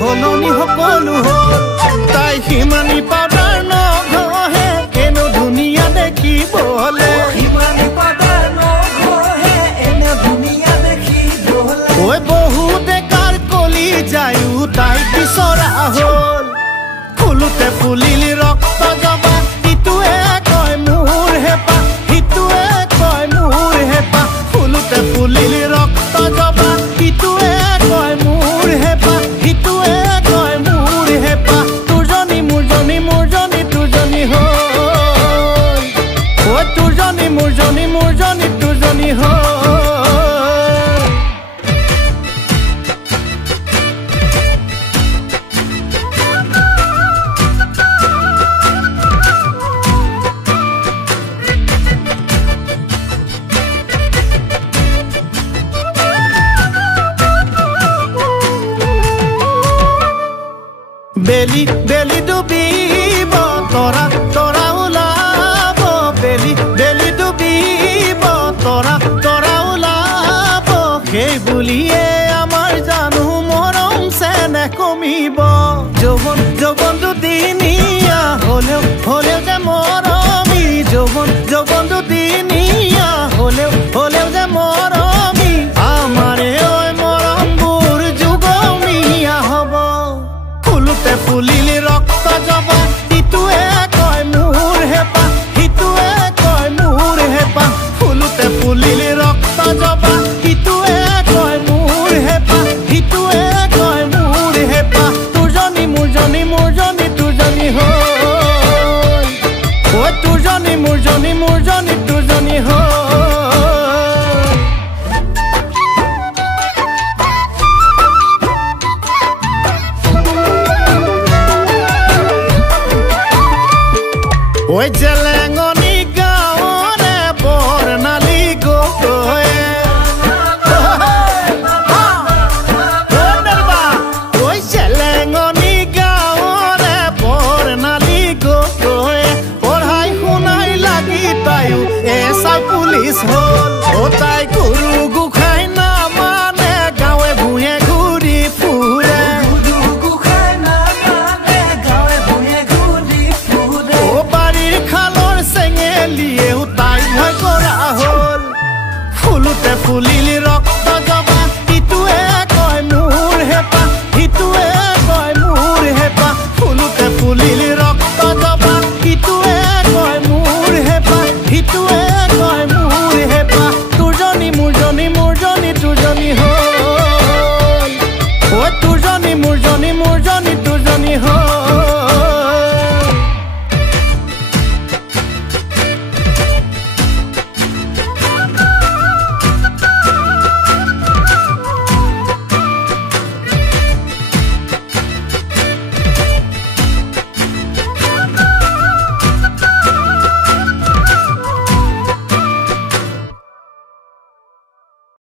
সলনি সকলো হ'ল তাই সিমানি পাউডাৰ নঘহে এনে ধুনীয়া দেখিবলে সিমানি পাউডাৰ নঘহে এনে ধুনীয়া দেখিবলে ঐ বহুতে কাৰ কলি যায়ো তাই বিচৰা হ'ল ফুলুতে ফুলিল ৰক্ত জবা ইটোৱে কয় মোৰ হেপা ইটোৱে কয় মোৰ হেপা ফুলুতে ফুলিল ৰক্ত জবা ইটোৱে কয় মোৰ হেপা ইটোৱে কয় মোৰ হেপা তোৰজনী মোৰজনী মোৰজনী তোৰজনী হ'ল ঐ তোৰজনী মোৰজনী মোৰজনী তোৰজনী হ'ল বেলি বেলি ডুবিব তৰা তৰা ওলাব বেলি বেলি ডুবিব তৰা তৰা ওলাব সেই বুলিয়ে আমাৰ জানো মৰম চেনেহ কমিব যৌৱন যৌৱন দুদিনীয়া হ'লেও হ'লেও যে মৰমী যৌৱন যৌৱন দুদিনীয়া হ'লেও হ'লেও যে মৰমী আমাৰে ঐ মৰমবোৰ যুগমীয়া হ'ব ফুলুতে ফুলিল ৰক্ত জবা ইটোৱে কয় মোৰ হেপা ইটোৱে কয় মোৰ হেপা ফুলুতে ফুলিল ৰক্ত জবা ইটোৱে কয় মোৰ হেপা ইটোৱে কয় মোৰ হেপা তোৰজনী মোৰজনী মোৰজনী তোৰজনী হ'ল ঐ তোৰজনী মোৰজনী মোৰজনী তোৰজনী হ'ল ঐ জেলে